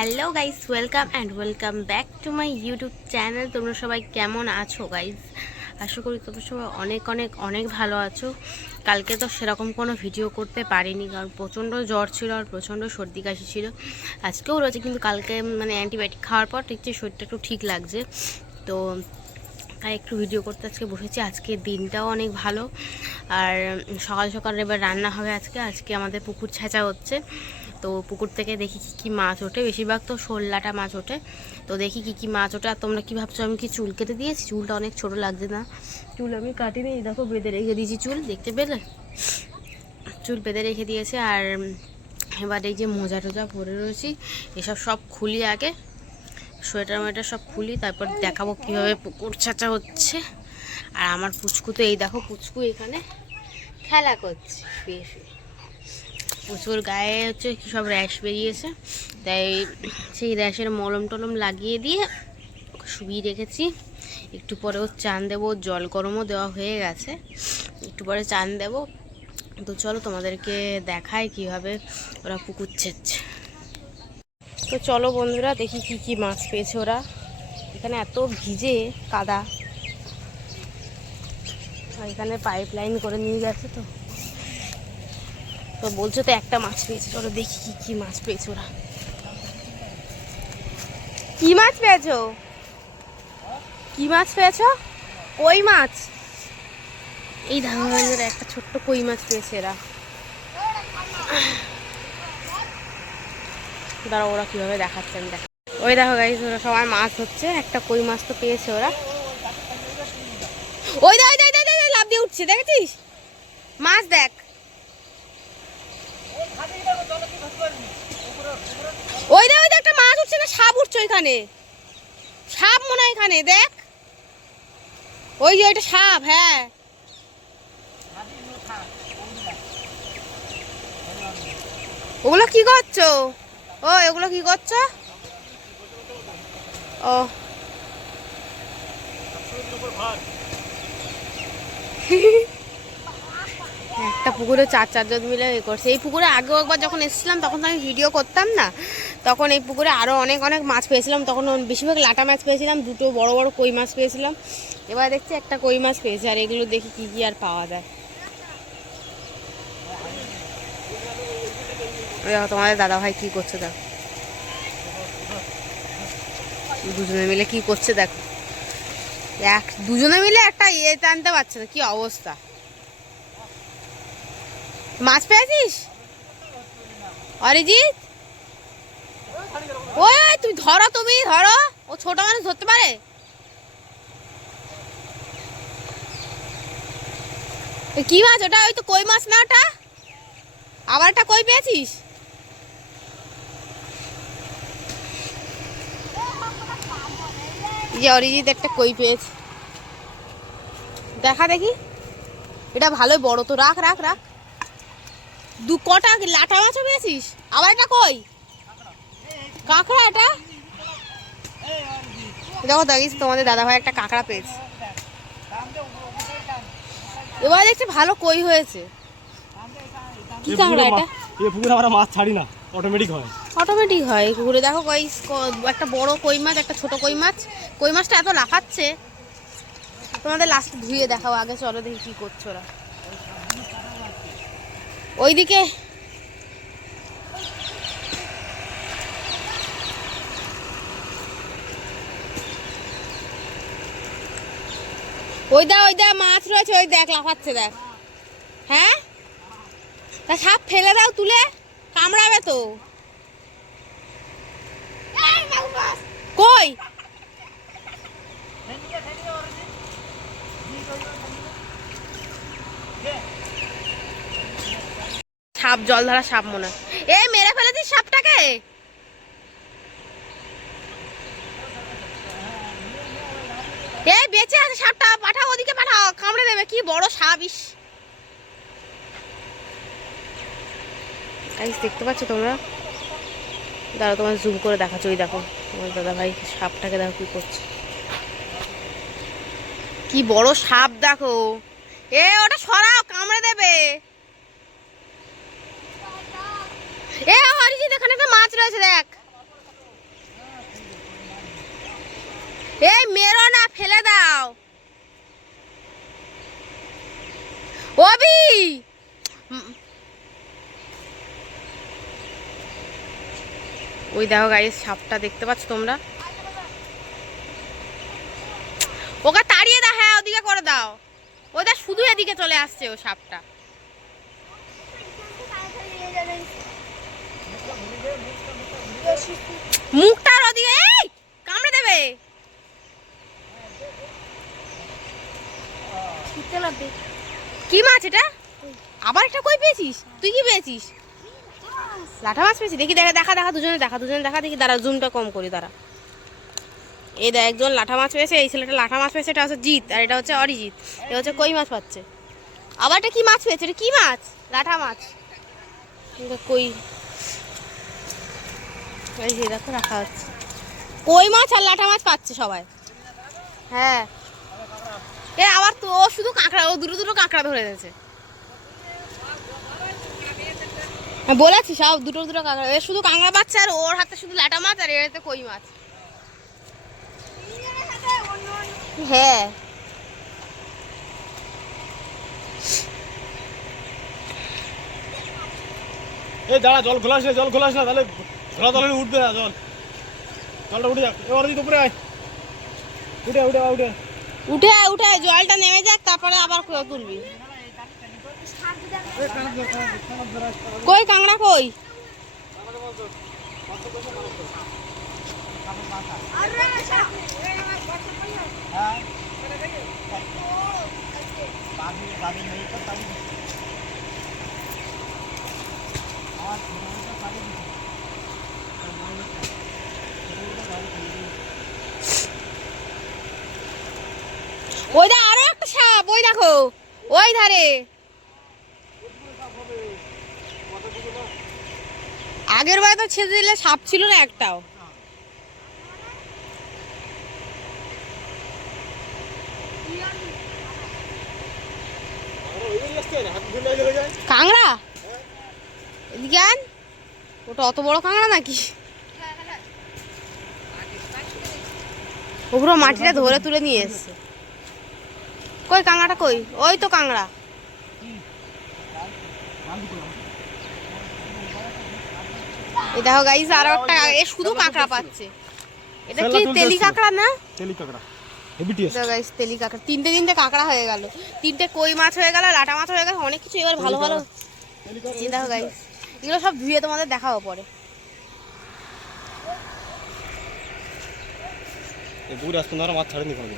Hello guys, welcome back to my YouTube channel. তোমরা সবাই কেমন আছো গাইস? আশা করি তোমরা সবাই অনেক ভালো আছো। কালকে তো সেরকম কোনো ভিডিও করতে পারিনি, কারণ প্রচণ্ড জ্বর ছিল আর প্রচণ্ড সর্দি কাশি ছিল। আজকেও রয়েছে, কিন্তু কালকে অ্যান্টিবায়োটিক খাওয়ার পর দেখছি শরীরটা একটু ঠিক লাগছে, তো তাই একটু ভিডিও করতে আজকে বসেছি। আজকে দিনটাও অনেক ভালো, আর সকাল সকাল এবার রান্না হবে। আজকে আমাদের পুকুর ছেঁচা হচ্ছে, তো পুকুর থেকে দেখি কী মাছ ওঠে। বেশিরভাগ তো শোললাটা মাছ ওঠে, তো দেখি কী মাছ ওঠে। আর তোমরা কী ভাবছো, আমি কি চুল কেটে দিয়েছি? চুলটা অনেক ছোট লাগছে না? চুল আমি কাটিনি, দেখো বেঁধে রেখে দিয়েছি চুল, দেখতে পেলে চুল বেঁধে রেখে দিয়েছে। আর এবার এই যে মোজা টোজা পরে রয়েছি, এসব সব খুলি আগে, সোয়েটার সব খুলি, তারপর দেখাবো কীভাবে পুকুর ছেঁচা হচ্ছে। আর আমার পুচকু তো এই দেখো, পুচকু এখানে খেলা করছে শুয়ে শুয়ে। পুচকুর গায়ে হচ্ছে কী সব র্যাশ বেরিয়েছে, তাই সেই র্যাশের মলম টলম লাগিয়ে দিয়ে ওকে শুবিয়ে রেখেছি। একটু পরে ওর চান দেবো, জল গরমও দেওয়া হয়ে গেছে, একটু পরে চান দেবো। তো চলো তোমাদেরকে দেখায় কিভাবে ওরা পুকুর ছেঁচছে। তো চলো বন্ধুরা, দেখি কি মাছ পেয়েছে ওরা। এখানে এত ভিজে কাদা, আর এখানে পাইপ লাইন করে নিয়ে গেছে, তো বলছো তো একটা মাছ পেয়েছে। চলো দেখি কি মাছ পেয়েছে ওরা। কি মাছ পেয়েছো? কি মাছ পেয়েছো? কই মাছ। এই ধানগঞ্জের একটা ছোট্ট কই মাছ পেয়েছে এরা। দাঁড়াও, ওরা কিভাবে দেখাচ্ছে আমি দেখ। ওই দেখো গাইস, ওরা সবাই মাছ হচ্ছে, একটা কই মাছ তো পেয়েছে ওরা। ওই দেখ লাফ দিয়ে উঠছে, দেখেছিস মাছ? দেখ ওই দেখ একটা মাছ উঠছে না, সাপ উঠছে ওইখানে। সাপ মনে হয় এখানে, দেখ ওই যে ওইটা সাপ। হ্যাঁ, ওগুলো কি করছো? ও এগুলো কি করছো? ও একটা পুকুরে চারজন মিলে এ করছে। এই পুকুরে আগেও একবার যখন এসেছিলাম, তখন তো আমি ভিডিও করতাম না, তখন এই পুকুরে আরও অনেক মাছ পেয়েছিলাম। তখন বেশিরভাগ লাটা মাছ পেয়েছিলাম, দুটো বড় বড় কই মাছ পেয়েছিলাম। এবার দেখছি একটা কই মাছ পেয়েছে। আর এগুলো দেখি কি আর পাওয়া যায়। দেখো তোমাদের দাদা ভাই কি করছে, দেখো দুজনে মিলে কি করছে। দেখো দুজনে মিলে একটা টানতে পারছে না, কি অবস্থা। মাছ পেয়েছিস অরিজিৎ? ওই তুমি ধরো, ও ছোট মানুষ ধরতে পারে। কি মাছ ওটা? ওই তো কই মাছ না ওটা? আবার একটা কই পেয়েছিস? যে অরিজিৎ একটা কই পেয়েছে, দেখা দেখি। এটা ভালোই বড় তো, রাখ। দু কটা লাটা মাছও পেয়েছিস? আবার একটা কই কাঁকড়া। এটা দেখো দেখিস, তোমাদের দাদা ভাই একটা কাঁকড়া পেয়েছে। এবার দেখছি ভালো কই হয়েছে। কি কাঁকড়া এটা? পুকুরে আমরা মাছ ছাড়ি না, অটোমেটিক হয় পুকুরে। দেখো কই, একটা বড় কই মাছ, একটা ছোট কই মাছ। কই মাছটা এত লাফাচ্ছে, তোমাদের লাস্টে ধুয়ে দেখাও। আগে চলো দেখি কি করছো ওরা ওইদিকে। ওই দা মাছ রয়েছে, ওই দেখ লাফাচ্ছে, দেখ। হ্যাঁ, তা সাপ ফেলে দাও, তুলে কামড়াবে তো। কই সাপ, জল ধরা সাপ মনে। এ মেরে ফেলেছিস সাপটাকে? এই বেঁচে আছে সাপটা, পাঠাও ওদিকে, পাঠাও, কামড়ে দেবে। কি বড় সাপ! ইস, দেখতে পাচ্ছ তোমরা? দাঁড়াও, তোমার জুম করে দেখাচ্ছ। ওই দেখো তোমার দাদা ভাই সাপটাকে দেখো কি করছে। কি বড় সাপ দেখো! এ ওটা সরাও, কামড়ে দেবে। এ অরিজিৎ, এখানে একটা মাছ রয়েছে, দেখ। এই মেরো না, ফেলে দাও। ওবি ওই দেখো গাইস, সাপটা দেখতে পাচ্ছ তোমরা? ওকে তাড়িয়ে দাও। হ্যাঁ, ওদিকে করে দাও। ওটা শুধু এদিকে চলে আসছে ও সাপটা। মুখটার ওদিকে, এই কামড়ে দেবে। কি মাছ এটা? আবার একটা কই পেয়েছিস? তুই কি পেয়েছিস? লাঠা মাছ পেয়েছিস? দেখি, দেখা দেখা দেখা, দুজনে দেখা, দুজনে দেখা। দেখি দাঁড়া, জুমটা কম করি দাঁড়া। এই দেখ, একজন লাঠা মাছ পেয়েছে, এই ছেলেটা লাঠা মাছ পেয়েছে, এটা হচ্ছে জিৎ, আর এটা হচ্ছে অরিজিৎ। এ হচ্ছে কই মাছ পাচ্ছে। আবার এটা কি মাছ পেয়েছে? এটা কি মাছ? লাঠা মাছ। কই, এই যে দেখো রাখা হচ্ছে। কই মাছ আর লাঠা মাছ পাচ্ছে সবাই। হ্যাঁ, এ আবার তো ও শুধু কাঁকড়া, ও দুটো দুটো কাঁকড়া ধরে দিয়েছে। বলেছি সব দুটো দুটো কাঁকড়া, এ শুধু কাঁকড়া পাচ্ছে, আর ওর হাতে শুধু লাটা মাছ, আর এর হাতে কই মাছ। হ্যাঁ, এই দাঁড়া, জল খোলাস না, জল খোলাস না, তাহলে ঘোলা তলে উঠবে না জল। জলটা উঠে যাক, এবার দিকে উপরে আয়। উঠে উঠে উঠে উঠে উঠে জলটা নেমে যাক, তারপরে আবার তুলবি। কই কাঁকড়া কই? ওই দা আরো একটা সাপ, ওই দেখো ওই ধারে। আগের বার তো ছেড়ে দিলে সাপ ছিল না একটাও। কাঁকড়া এদিকে আন। ওটা অত বড় কাঁকড়া নাকি? ওগুলো মাটিটা ধরে তুলে নিয়ে এসছে। কই কাঁকড়াটা কই? ওই তো কাঁকড়া। এই দেখো গাইস, আরো একটা, এ শুধু কাঁকড়া পাচ্ছে। এটা কি তেলি কাঁকড়া না? তেলি কাঁকড়া, হেভি টেস্ট। দেখো গাইস, তেলি কাঁকড়া। তিনটে কাঁকড়া হয়ে গেল, তিনটে কই মাছ হয়ে গেল, লাটা মাছ হয়ে গেল, অনেক কিছু এবার ভালো ভালো। এই দেখো গাইস, এগুলো সব ধুয়ে তোমাদের দেখাবো পরে। এই দূর আসতে না, মাছ ছাড়েনি কোনো।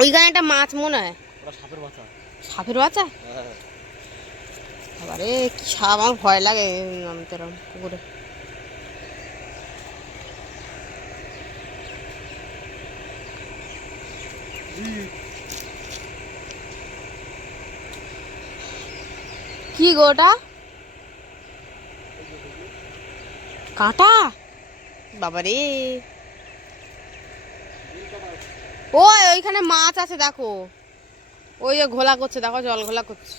ওইখানে একটা মাছ মনে হয়। ওটা সাপের বাচ্চা। সাপের বাচ্চা? হ্যাঁ। আরে কি সাপ, আমার ভয় লাগে নামতে এরম পুকুরে। কি গোটা কাঁটা? বাবারে, ওই ওইখানে মাছ আছে দেখো। ওই যে ঘোলা করছে, দেখো জল ঘোলা করছে।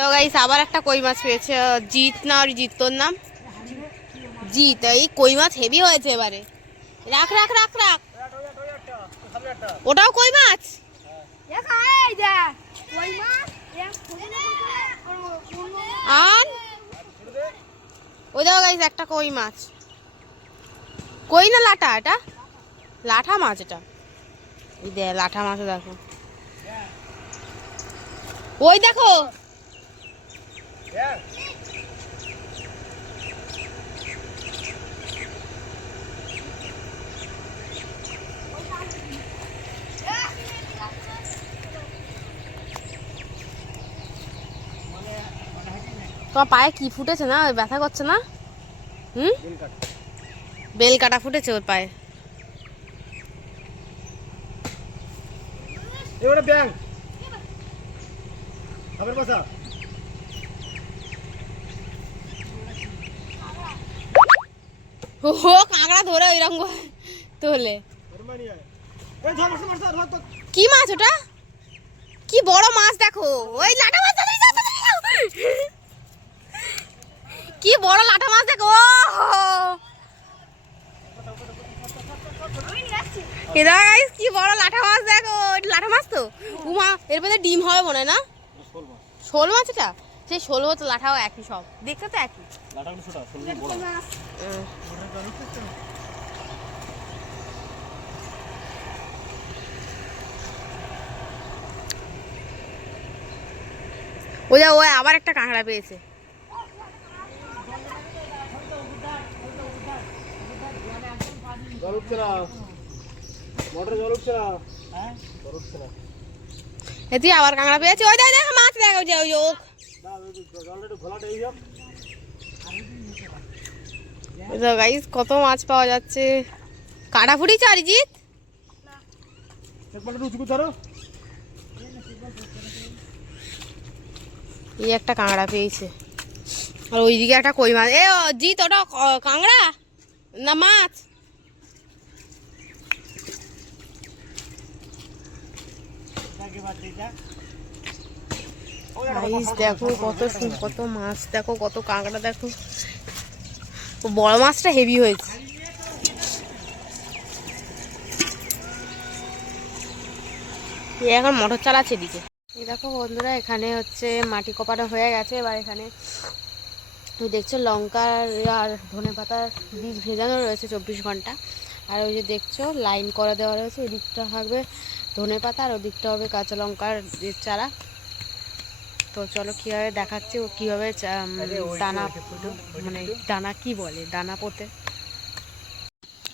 তো গাইস, আবার একটা কই মাছ পেয়েছে জিৎ, না অরিজিৎ তোর নাম? জিৎ। এই কই মাছ হেভি হয়েছে এবারে। রাখ রাখ রাখ রাখ। ওটাও কই মাছ? আন, ওই দেখো গাইস, একটা কই মাছ। কই না লাটা? এটা লাঠা মাছ। এটা এই দে লাঠা মাছ, দেখো ওই দেখো। তোমার পায়ে কি ফুটেছে না? ব্যথা করছে না? হুম, বেল কাটা ফুটেছে ওর পায়ে। এবারে ব্যাং সাপের বাচ্চা। ও কাঁকড়া ধরে ওইরকম তোলে। এই ধর মাছ ধর ধর। কি মাছ ওটা? কি বড় মাছ দেখো, ওই লাটা মাছ তাড়াতাড়ি যাও, তাড়াতাড়ি যাও। কি বড় লাটা মাছ দেখো। এই দেখো গাইস, কি বড় লাটা মাছ দেখো। এটা লাটা মাছ তো। উমা, এর মধ্যে ডিম হবে মনে হয় না? শোল মাছ। শোল মাছ এটা? সেই শোল তো লাটাও একই সব, দেখতে তো একই। লাটাগুলো ছোট, শোলগুলো বড়। ওই যা, ওই আবার একটা কাঁকড়া পেয়েছে। জল উঠছে না, মোটরে জল উঠছে না। হ্যাঁ, জল উঠছে না। এ তুই আবার কাঁকড়া পেয়েছে। ওই দেখ, দেখ মাছ দেখ, ওই যে ওই ওক। জলটা একটু ঘোলাটে এই হোক। এই তো গাইস, কত মাছ পাওয়া যাচ্ছে। কাটা ফুটিছে অরিজিৎ? একবার একটু উঁচু করে ধরো। এই একটা কাঁকড়া পেয়েছে, আর ওইদিকে একটা কই মাছ। এ জিৎ, ওটা কাঁকড়া না মাছ? গাইস দেখো কত কত মাছ দেখো, কত কাঁকড়া দেখো। বড় মাছটা হেভি হয়েছে। এ এখন মোটর চালাচ্ছে এদিকে। এই দেখো বন্ধুরা, এখানে হচ্ছে মাটি কোপানো হয়ে গেছে। এবার এখানে তুমি দেখছো লঙ্কার আর ধনেপাতার বীজ ভেজানো রয়েছে 24 ঘন্টা। আর ওই যে দেখছো লাইন করে দেওয়া রয়েছে, ওই দিকটা থাকবে ধনেপাতা আর ওই দিকটা হবে কাঁচা লঙ্কার চারা। তো চলো কীভাবে দেখাচ্ছি ও কীভাবে দানা, মানে দানা কি বলে, দানা পোতে।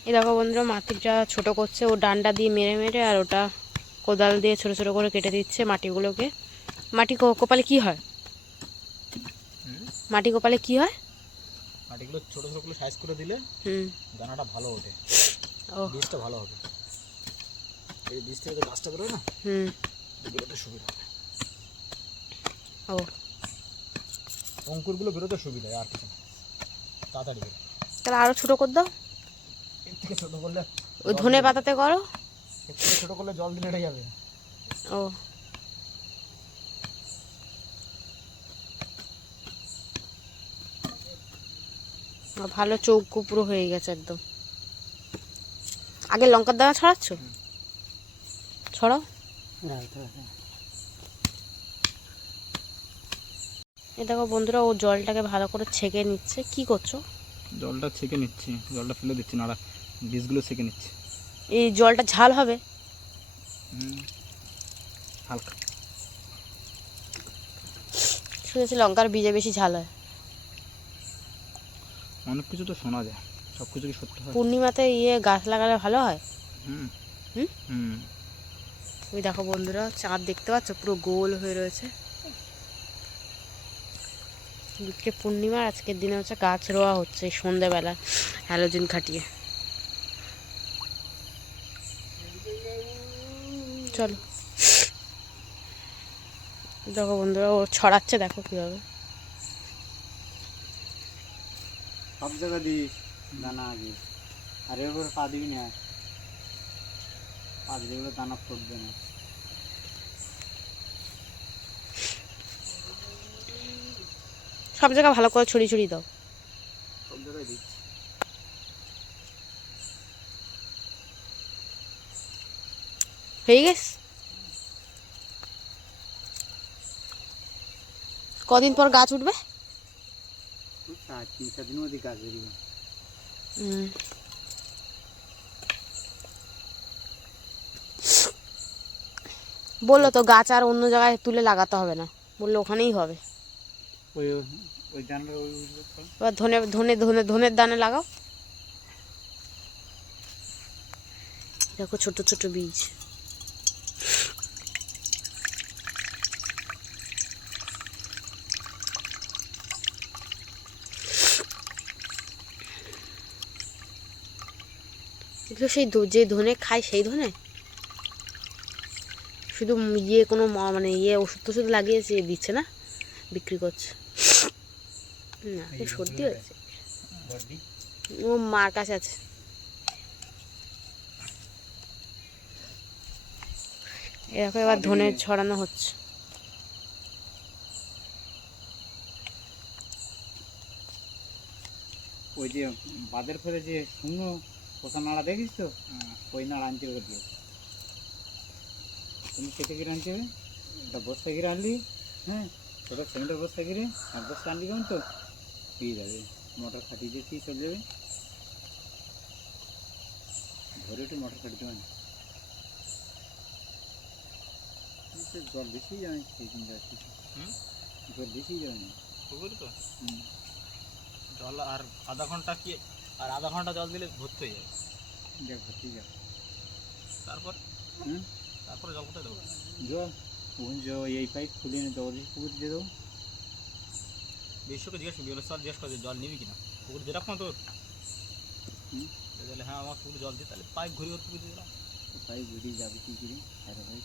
এই দেখো বন্ধুরা, মাটিটা ছোট করছে ও ডান্ডা দিয়ে মেরে মেরে, আর ওটা কোদাল দিয়ে ছোট ছোট করে কেটে দিচ্ছে মাটিগুলোকে। মাটি কোপালে কি হয়? মাটি কোপালে কি হয়? মাটিগুলো ছোট ছোট করে সাইজ করে দিলে দানাটা ভালো ওঠে, বীজটা ভালো হবে। এই বীজ থেকে যে গাছটা বেরোয় না, বেরোতে সুবিধা হবে। ও, অঙ্কুরগুলো বেরোতে সুবিধা হয়, আর কিছু না, তাড়াতাড়ি বেরোয়। তাহলে আরো ছোট করে দাও। এর থেকে ছোট করলে, ওই ধনে পাতাতে করো। এর থেকে ছোট করলে জল দিলে এটা যাবে। ও, ভালো চৌকো পুরো হয়ে গেছে একদম। আগে লঙ্কার দানা ছড়াচ্ছ? ছড়াও। এ দেখো বন্ধুরা, ও জলটাকে ভালো করে ছেঁকে নিচ্ছে। কি করছো? জলটা ছেঁকে নিচ্ছি, জলটা ফেলে দিচ্ছি না, বীজগুলো ছেঁকে নিচ্ছি। এই জলটা ঝাল হবে? হালকা। শুনেছি লঙ্কার বীজে বেশি ঝাল হয়। অনেক কিছু তো শোনা যায়, সব কিছু কি সত্যি হয়? পূর্ণিমাতে গাছ লাগালে ভালো হয়। হুম হুম হুম। ওই দেখো বন্ধুরা, চাঁদ দেখতে পাচ্ছ, পুরো গোল হয়ে রয়েছে। আজকে পূর্ণিমা, আজকের দিনে হচ্ছে গাছ রোয়া হচ্ছে সন্ধ্যাবেলা হ্যালোজেন খাটিয়ে। চলো দেখো বন্ধুরা, ও ছড়াচ্ছে, দেখো কিভাবে। সব জায়গা দিস দানা আগে, আর এর উপর পা দিবি না, পা দিলে এগুলো দানা ফুটবে না। সব জায়গা ভালো করে ছড়িয়ে ছড়িয়ে দাও। সব জায়গায় দিচ্ছি। হয়ে গেছে। কদিন পর গাছ উঠবে? 3-4 দিনের মধ্যে গাছ বেরিয়ে। বললো তো গাছ আর অন্য জায়গায় তুলে লাগাতে হবে না, বললো ওখানেই হবে। ওই ওই দানাটা ওই এবার ধনের দানা লাগাও। দেখো ছোট ছোট বীজ। এগুলো সেই যে ধনে খায় সেই ধনে, শুধু কোনো মানে ওষুধ টষুধ লাগিয়েছে দিচ্ছে না, বিক্রি করছে না। সর্দি হয়েছে, ও মার কাছে আছে। এরকম এবার ধনে ছড়ানো হচ্ছে। ওই যে বাদের ফেলে যে শূন্য পোষা নাড়া দেখিস তো, ওই নাড়া আনতে হবে দিয়ে তুমি কেটে কিনে আনতে হবে। একটা বস্তা কিনে আনলি, হ্যাঁ, ছোটো সিমেন্টের বস্তা কিনে এক বস্তা আনলি কেমন তো পেয়ে যাবে। মোটর খাটিয়ে দিয়ে কি চলে যাবে, ধরে একটু মোটর খাটিয়ে দেবেন। জল বেশি যায় সেই দিন যাচ্ছি, জল বেশি যায় না পুকুরে তো জল আর আধা ঘন্টা কি, আর আধা ঘন্টা জল দিলে ভর্তি হয়ে যাবে। দেখ ভর্তি যা, তারপর হুম, তারপরে জল কোথায় দেবো? জল ওখানে এই পাইপ খুলে এনে জল পুকুর দিয়ে দেবো। বিশ্বকে জিজ্ঞেস করবি, স্যার জিজ্ঞেস করছে জল নিবি কিনা পুকুর যেরকম তোর। তাহলে হ্যাঁ আমার পুকুরে জল দিই, তাহলে পাইপ ঘুরিয়ে ওর পুকুরে দিয়ে দিলাম। পাইপ ঘুরিয়ে যাবে কি করে, আর ভাই